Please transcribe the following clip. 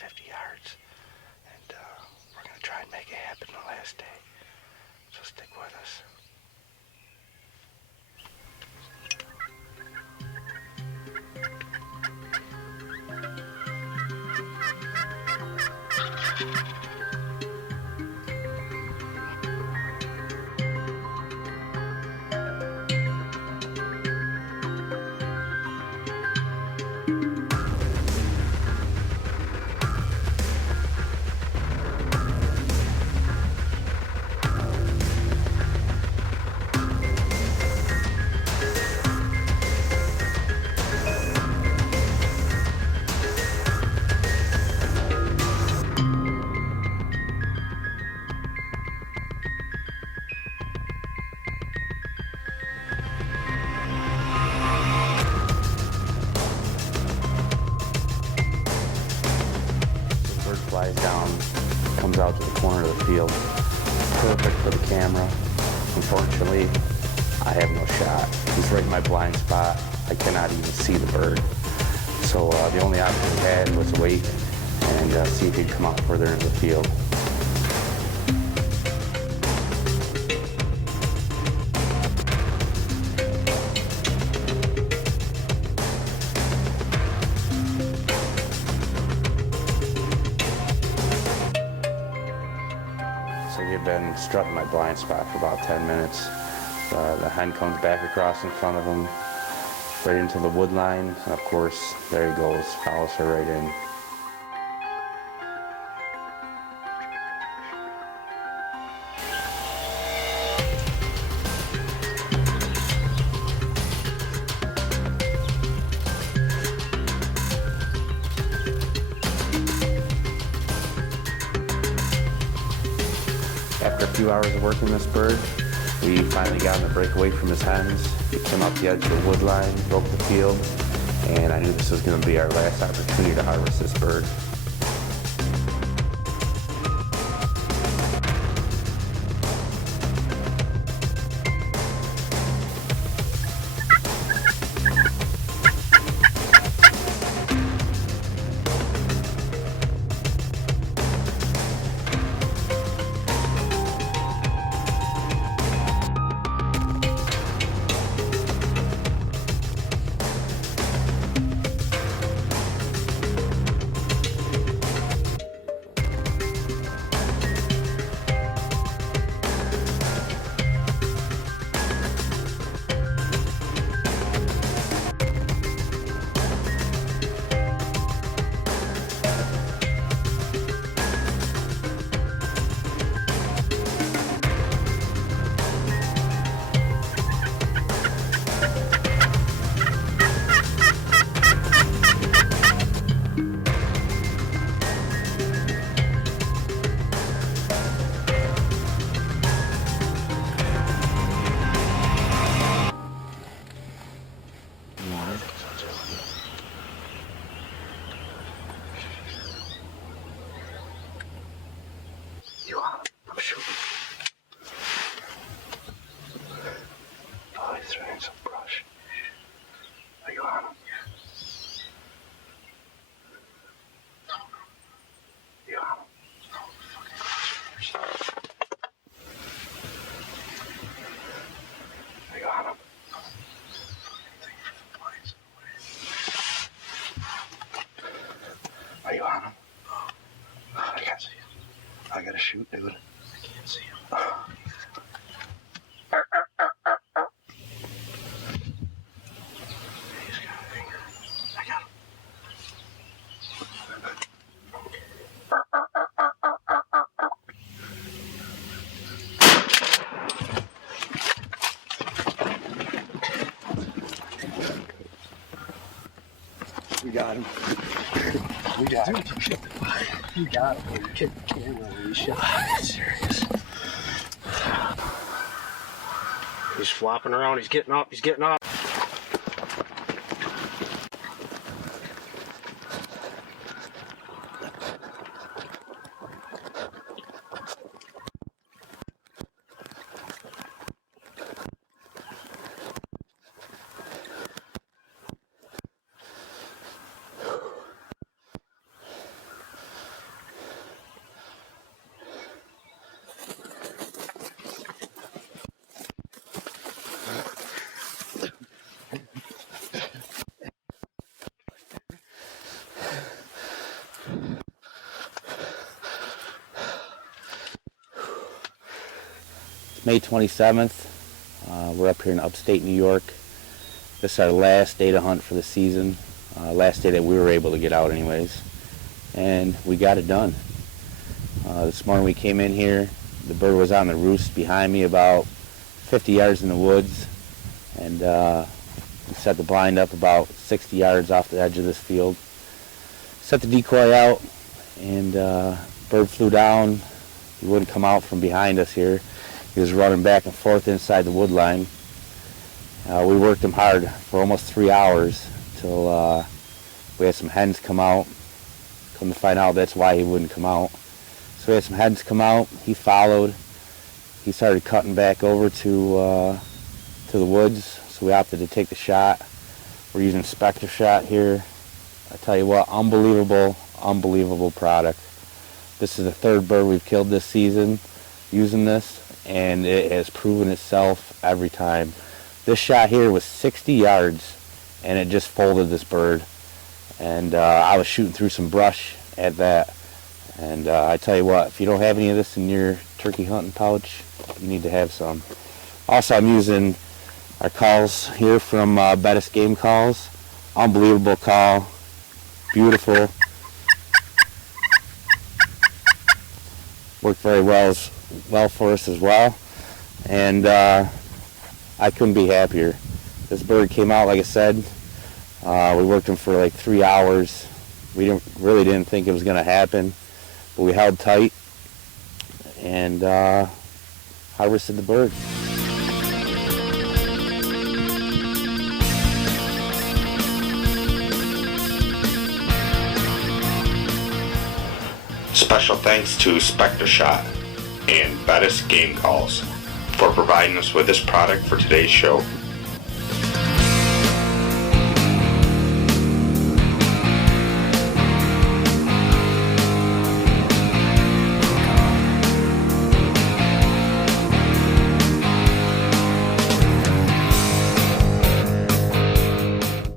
50 yards. And we're going to try and make it happen the last day. So stick with us. Flies down, comes out to the corner of the field. Perfect for the camera. Unfortunately, I have no shot. He's right in my blind spot. I cannot even see the bird. So the only option we had was wait and see if he'd come out further into the field. So he had been strutting my blind spot for about 10 minutes. The hen comes back across in front of him, right into the wood line, and of course, there he goes, follows her right in. After a few hours of working this bird, we finally got him to break away from his hens. He came up the edge of the wood line, broke the field, and I knew this was going to be our last opportunity to harvest this bird. You on him? I'm shooting. Oh, he's throwing some brush. Are you on him? You on him? Are you on him? Are you on him? Oh, I can't see him. I gotta shoot, dude. I can't see him. He's got a finger. I got him. We got him. We got him. You got him. You kicked the camera when you shot. That's serious. He's flopping around. He's getting up. He's getting up. It's May 27th. We're up here in upstate New York. This is our last day to hunt for the season. Last day that we were able to get out anyways. And we got it done. This morning we came in here. The bird was on the roost behind me about 50 yards in the woods. And we set the blind up about 60 yards off the edge of this field. Set the decoy out, and bird flew down. He wouldn't come out from behind us here. He was running back and forth inside the wood line. We worked him hard for almost 3 hours till we had some hens come out. Come to find out that's why he wouldn't come out. So we had some hens come out. He followed. He started cutting back over to the woods. So we opted to take the shot. We're using Spectre shot here. I tell you what, unbelievable product. This is the third bird we've killed this season using this, and it has proven itself every time. This shot here was 60 yards, and it just folded this bird. And I was shooting through some brush at that. And I tell you what, if you don't have any of this in your turkey hunting pouch, you need to have some. Also, I'm using our calls here from Bettis Game Calls. Unbelievable call. Beautiful. Worked very well for us as well. And I couldn't be happier. This bird came out, like I said. We worked him for like 3 hours. We really didn't think it was going to happen, but we held tight and harvested the bird. Special thanks to Spectre Shot and Bettis Game Calls for providing us with this product for today's show.